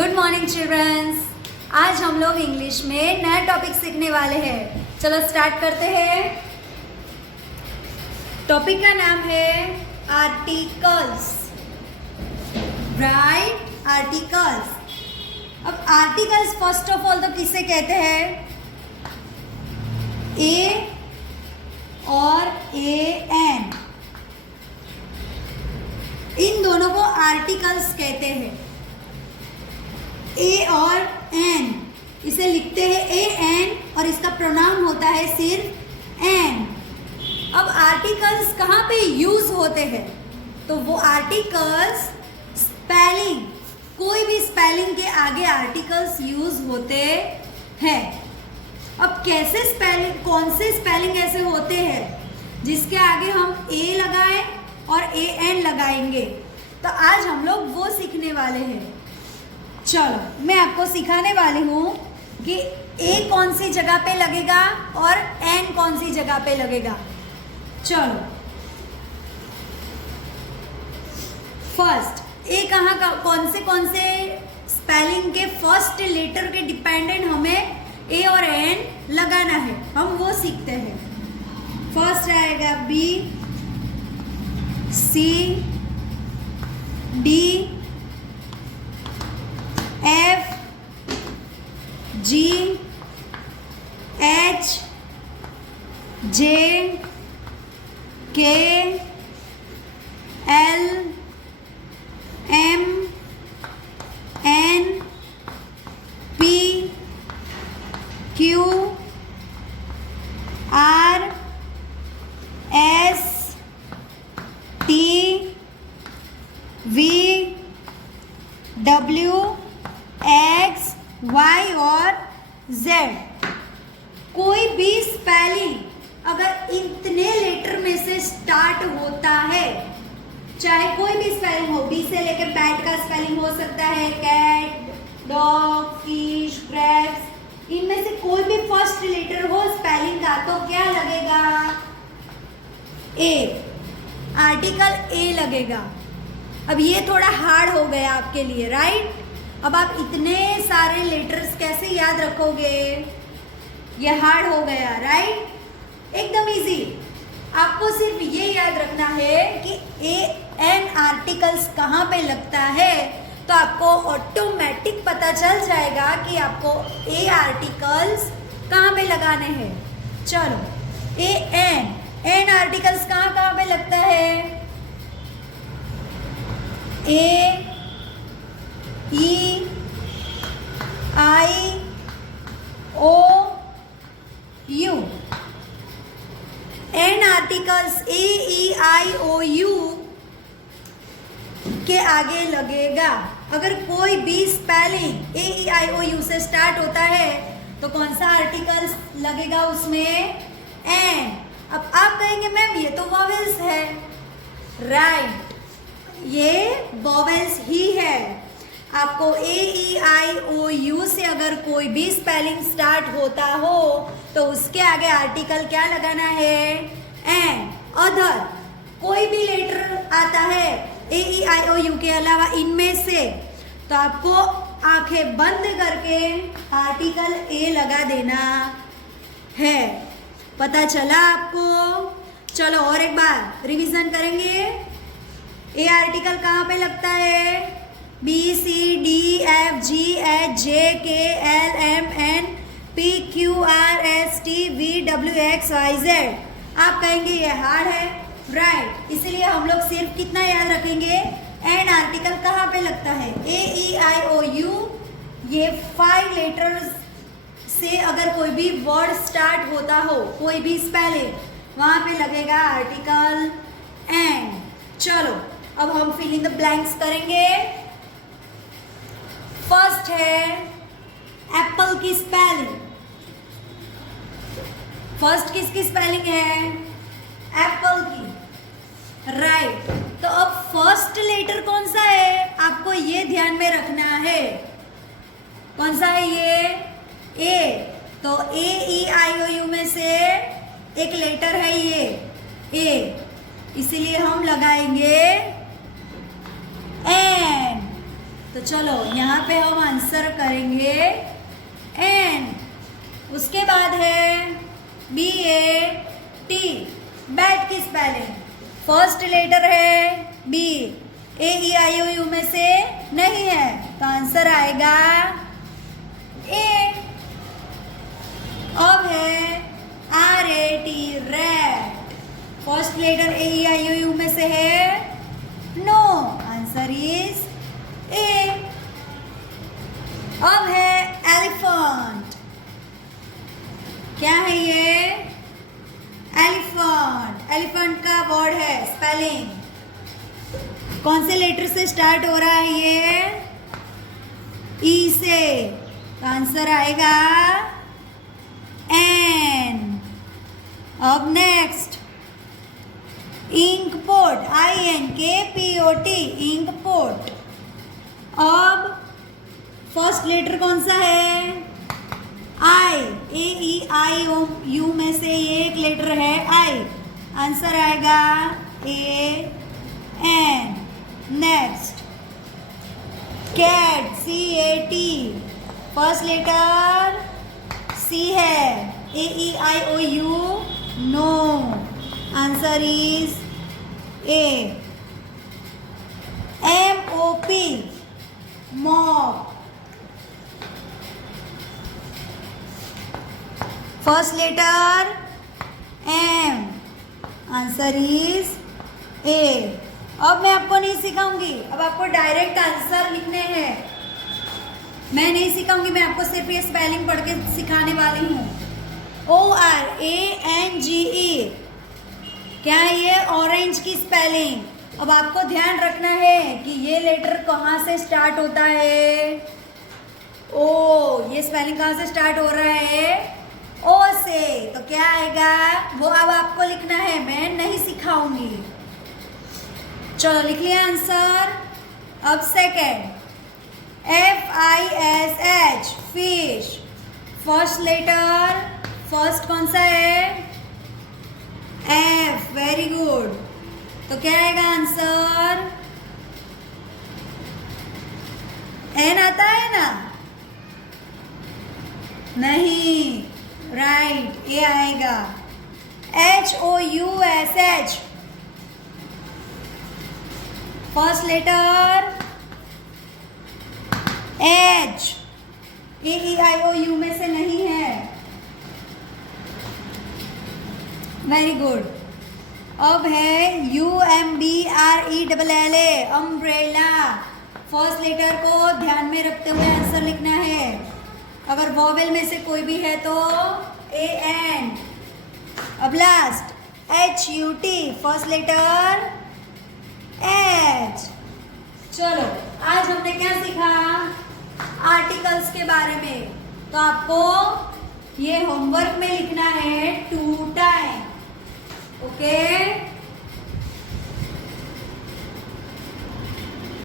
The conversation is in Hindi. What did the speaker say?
Good morning children's. आज हम लोग इंग्लिश में नया टॉपिक सीखने वाले हैं। चलो स्टार्ट करते हैं। टॉपिक का नाम है आर्टिकल्स। Right, articles. अब आर्टिकल्स फर्स्ट ऑफ ऑल तो किसे कहते हैं? ए और ए एन, इन दोनों को आर्टिकल्स कहते हैं। ए और एन, इसे लिखते हैं ए एन और इसका प्रोनाउन होता है सिर्फ एन। अब आर्टिकल्स कहाँ पे यूज होते हैं? तो वो आर्टिकल्स स्पेलिंग, कोई भी स्पेलिंग के आगे आर्टिकल्स यूज होते हैं। अब कैसे स्पेलिंग, कौन से स्पेलिंग ऐसे होते हैं जिसके आगे हम ए लगाएं और ए एन लगाएंगे? तो आज हम लोग वो सीखने वाले हैं। चलो मैं आपको सिखाने वाली हूँ कि ए कौन सी जगह पे लगेगा और एन कौन सी जगह पे लगेगा। चलो फर्स्ट ए कहाँ का, कौन से स्पेलिंग के फर्स्ट लेटर के डिपेंडेंट हमें ए और एन लगाना है, हम वो सीखते हैं। फर्स्ट आएगा b, c, d, f, g, h, j, k, l, m, n, p, q, r, s, t, v, डब्ल्यू, एक्स, वाई और जेड। कोई भी स्पेलिंग अगर इतने लेटर में से स्टार्ट होता है, चाहे कोई भी स्पेलिंग हो, बी से लेकर बैट का स्पेलिंग हो सकता है, कैट, डॉग, फिश, क्रैब्स, इनमें से कोई भी फर्स्ट लेटर हो स्पेलिंग का, तो क्या लगेगा? ए, आर्टिकल ए लगेगा। अब ये थोड़ा हार्ड हो गया आपके लिए, राइट? अब आप इतने सारे लेटर्स कैसे याद रखोगे? ये हार्ड हो गया, राइट? एकदम इजी। आपको सिर्फ ये याद रखना है कि ए एन आर्टिकल्स कहाँ पे लगता है, तो आपको ऑटोमेटिक पता चल जाएगा कि आपको ए आर्टिकल्स कहाँ पे लगाने हैं। चलो ए एन, एन आर्टिकल्स कहाँ कहाँ पे लगता है? A, E, I, O, U. An articles A, E, I, O, U के आगे लगेगा। अगर कोई भी spelling A, E, I, O, U से स्टार्ट होता है तो कौन सा आर्टिकल्स लगेगा उसमें? एन। अब आप कहेंगे मैम ये तो वॉवेल्स है। राइट, ये वॉवेल्स ही है। आपको ए, ई, आई, ओ, यू से अगर कोई भी स्पेलिंग स्टार्ट होता हो तो उसके आगे आर्टिकल क्या लगाना है? एन। अदर कोई भी लेटर आता है A, E, I, O, U के अलावा इनमें से, तो आपको आंखें बंद करके आर्टिकल ए लगा देना है। पता चला आपको? चलो और एक बार रिवीजन करेंगे। ए आर्टिकल कहाँ पे लगता है? B, c, d, f, g, h, j, k, l, m, n, p, q, r, s, t, v, डब्ल्यू, एक्स, वाई, जेड। आप कहेंगे ये हार्ड है, राइट? इसलिए हम लोग सिर्फ कितना याद रखेंगे? एन आर्टिकल कहाँ पे लगता है? A, E, I, O, you, ये 5 लेटर्स से अगर कोई भी वर्ड स्टार्ट होता हो, कोई भी स्पेलिंग, वहाँ पे लगेगा आर्टिकल एन। चलो अब हम फिलिंग द ब्लैंक्स करेंगे। फर्स्ट है एप्पल की स्पेलिंग। फर्स्ट किसकी स्पेलिंग है? एप्पल की, राइट। तो अब फर्स्ट लेटर कौन सा है आपको ये ध्यान में रखना है। कौन सा है ये? ए। तो ए, ई, आई, ओ, यू में से एक लेटर है ये ए, इसीलिए हम लगाएंगे एन। तो चलो यहाँ पे हम आंसर करेंगे एन। उसके बाद है BAT, बैट की स्पेलिंग। फर्स्ट लेटर है B, AEIOU में से नहीं है तो आंसर आएगा A। अब है RAT, rat. First letter AEIOU में से है नो, आंसर इज A। अब है एलिफेंट। क्या है ये? एलिफेंट। एलिफेंट का वर्ड है, स्पेलिंग कौन से लेटर से स्टार्ट हो रहा है ये? ई से, तो आंसर आएगा एन। अब next ink pot, INKPOT, ink pot. अब फर्स्ट लेटर कौन सा है? आई, AEIOU में से ये एक लेटर है आई, आंसर आएगा AN। Next cat, CAT, first letter C है, AEIOU no, answer is A। MOP, mop. First letter M, answer is A। अब मैं आपको नहीं सिखाऊंगी, अब आपको डायरेक्ट आंसर लिखने हैं। मैं नहीं सिखाऊंगी, मैं आपको सिर्फ ये स्पेलिंग पढ़ के सिखाने वाली हूँ। ORANGE, क्या है ये? ऑरेंज की स्पेलिंग। अब आपको ध्यान रखना है कि ये लेटर कहाँ से स्टार्ट होता है? ओ, ये स्पेलिंग कहाँ से स्टार्ट हो रहा है? ओ से। तो क्या आएगा वो अब आपको लिखना है, मैं नहीं सिखाऊंगी। चलो लिख लिया आंसर। अब second FISH, fish. First letter, first कौन सा है? F, very good. तो क्या आएगा आंसर? N आता है ना? नहीं, राइट, ये आएगा HOUSH। First letter H, AEIOU में से नहीं है, वेरी गुड। अब है UMBRELLA, अम्ब्रेला। फर्स्ट लेटर को ध्यान में रखते हुए आंसर लिखना है। अगर वॉवेल में से कोई भी है तो AN। अब last HUT, first letter H। चलो आज हमने क्या सीखा? आर्टिकल्स के बारे में। तो आपको ये होमवर्क में लिखना है 2 टाइम, ओके?